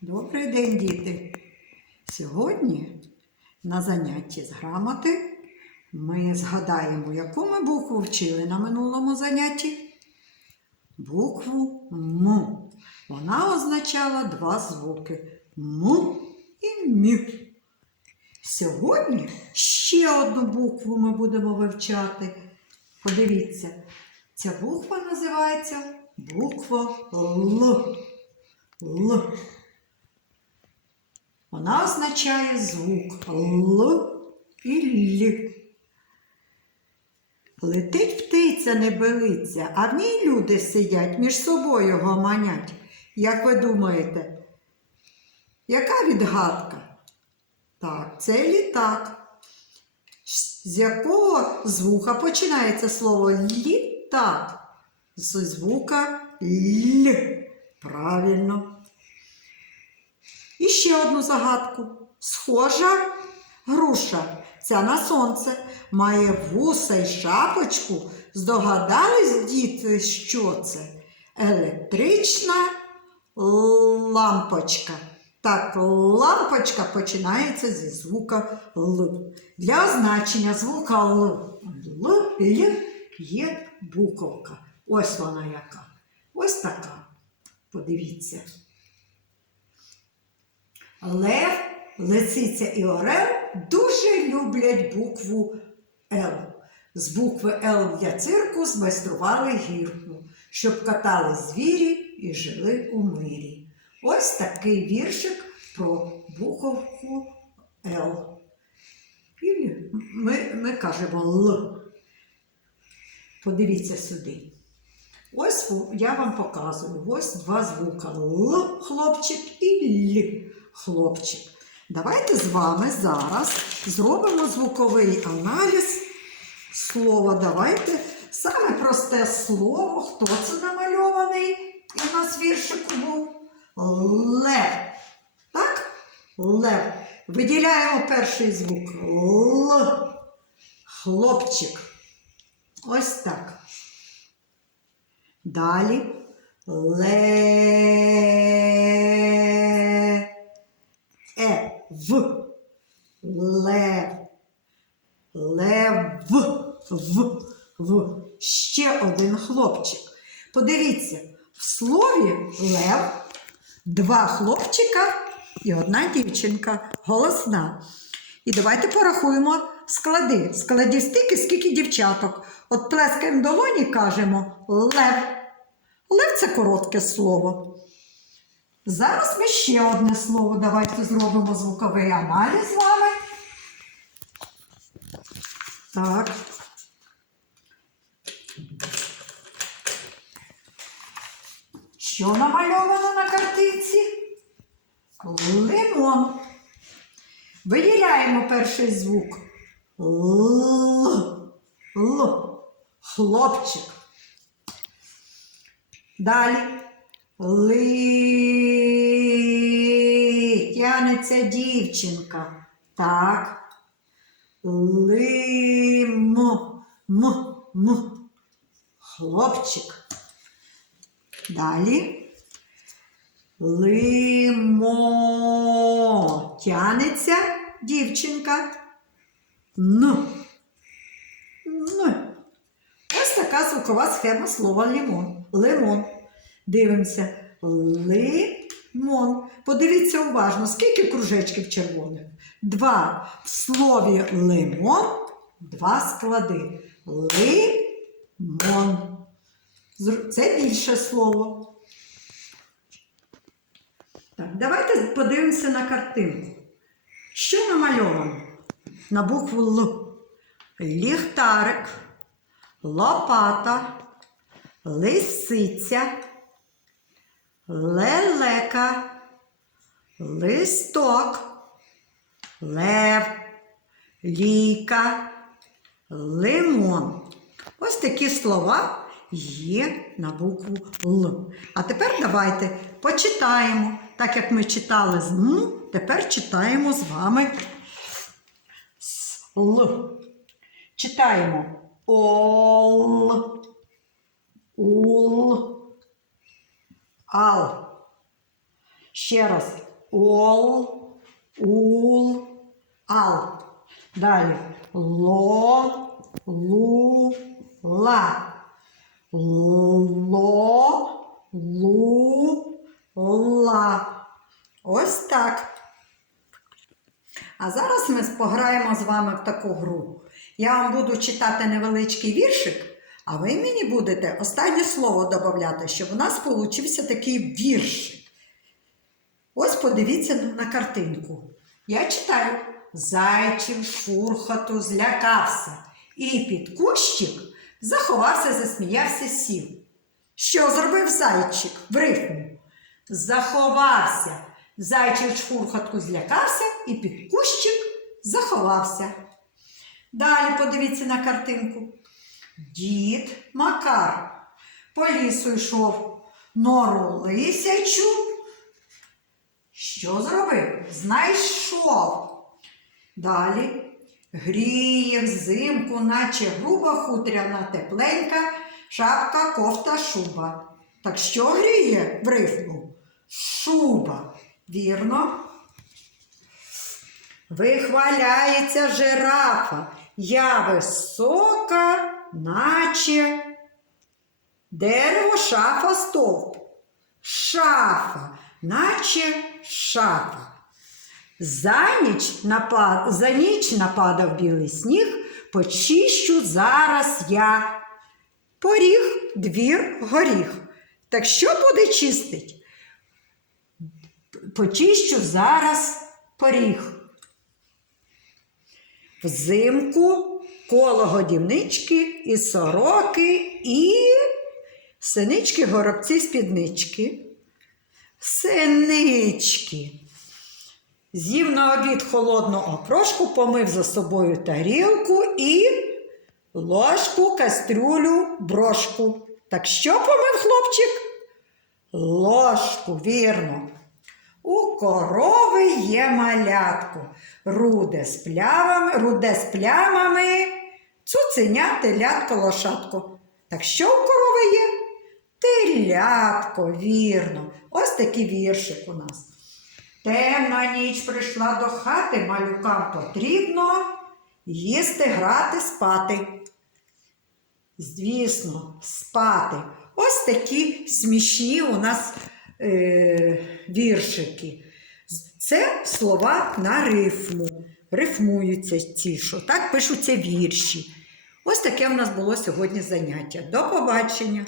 Добрий день, діти! Сьогодні на занятті з грамоти ми згадаємо, яку ми букву вчили на минулому занятті. Букву М. Вона означала два звуки М і М. Сьогодні ще одну букву ми будемо вивчати. Подивіться, ця буква називається буква Л. Л. Вона означає звук Л і Л. Летить птиця небелиця, а в ній люди сидять, між собою гомонять. Як ви думаєте, яка відгадка? Так, це літак. З якого звука починається слово літак? З звука Л. Правильно. Ще одну загадку. Схожа груша, ця на сонце, має вуса й шапочку. Здогадались, діти, що це? Електрична лампочка. Так, лампочка починається зі звука Л. Для означення звука Л, Л є буковка. Ось вона яка. Ось така. Подивіться. Лев, лисиця і орел дуже люблять букву Л. З букви Л для цирку змайстрували гірку, щоб катали звірі і жили у мирі. Ось такий віршик про буковку Л. І ми, ми кажемо Л. Подивіться сюди. Ось я вам показую. Ось два звука Л хлопчик і Л хлопчик. Давайте з вами зараз зробимо звуковий аналіз слова. Давайте саме просте слово. Хто це намальований? У нас віршику був Лев. Так? Лев. Виділяємо перший звук Л. Хлопчик. Ось так. Далі ле. В. Лев. Лев. В. В. Ще один хлопчик. Подивіться, в слові лев два хлопчика і одна дівчинка голосна. І давайте порахуємо склади. Складів стільки, скільки дівчаток. От плескаємо долоні, кажемо лев. Лев це коротке слово. Зараз ми ще одне слово. Давайте зробимо звуковий аналіз з вами. Так. Що намальовано на картинці? Лимон. Виділяємо перший звук. Л. Л. Хлопчик. Далі. Ли. Тянеться дівчинка. Так. Лим. М. М. Хлопчик. Далі. Лимо. Тянеться дівчинка. Н. Н. Ось така звукова схема слова лимон. Лимон. Дивимося. Лимон. Подивіться уважно, скільки кружечків червоних? Два. В слові лимон два склади. Лимон. Це більше слово. Так, давайте подивимося на картинку. Що намальовано? На букву Л. Ліхтарик, лопата, лисиця, лелека, листок, лев, ліка, лимон. Ось такі слова є на букву Л. А тепер давайте почитаємо. Так як ми читали з М, тепер читаємо з вами з Л. Читаємо Ол, Ул, Ал. Ще раз ол, ул, ал. Далі ло, лу, ла. Ло, лу, ла. Ось так. А зараз ми пограємо з вами в таку гру. Я вам буду читати невеличкий віршик, а ви мені будете останнє слово додати, щоб у нас получився такий віршик. Ось подивіться на картинку. Я читаю. Зайчик шурхоту злякався, і під кущик заховався, засміявся, сів. Що зробив зайчик в рифму? Заховався. Зайчик шурхотку злякався і під кущик заховався. Далі подивіться на картинку. Дід Макар по лісу йшов, нору лисячу. Що зробив? Знайшов. Далі гріє взимку, наче груба хутряна тепленька, шапка, кофта, шуба. Так що гріє в рифму? Шуба. Вірно. Вихваляється жирафа, я висока, наче дерево, шафа, стовп. Шафа, наче шафа. За ніч, напад, за ніч нападав білий сніг, почищу зараз я. Поріг, двір, горіх. Так що буде чистить? Почищу зараз поріг. Взимку коло годівнички і сороки, і синички, горобці, спіднички. Синички. З'їв на обід холодну окрошку, помив за собою тарілку і ложку, кастрюлю, брошку. Так що помив хлопчик? Ложку, вірно. У корови є малятко, руде з плямами, руде з плямами, цуценя, телятко, лошадко. Так що у корови є? Телятко, вірно. Ось такий віршик у нас. Темна ніч прийшла до хати, малюкам потрібно їсти, грати, спати. Звісно, спати. Ось такі смішні у нас е, віршики. Це слова на рифму. Рифмуються ці, що так пишуться вірші. Ось таке в нас було сьогодні заняття. До побачення!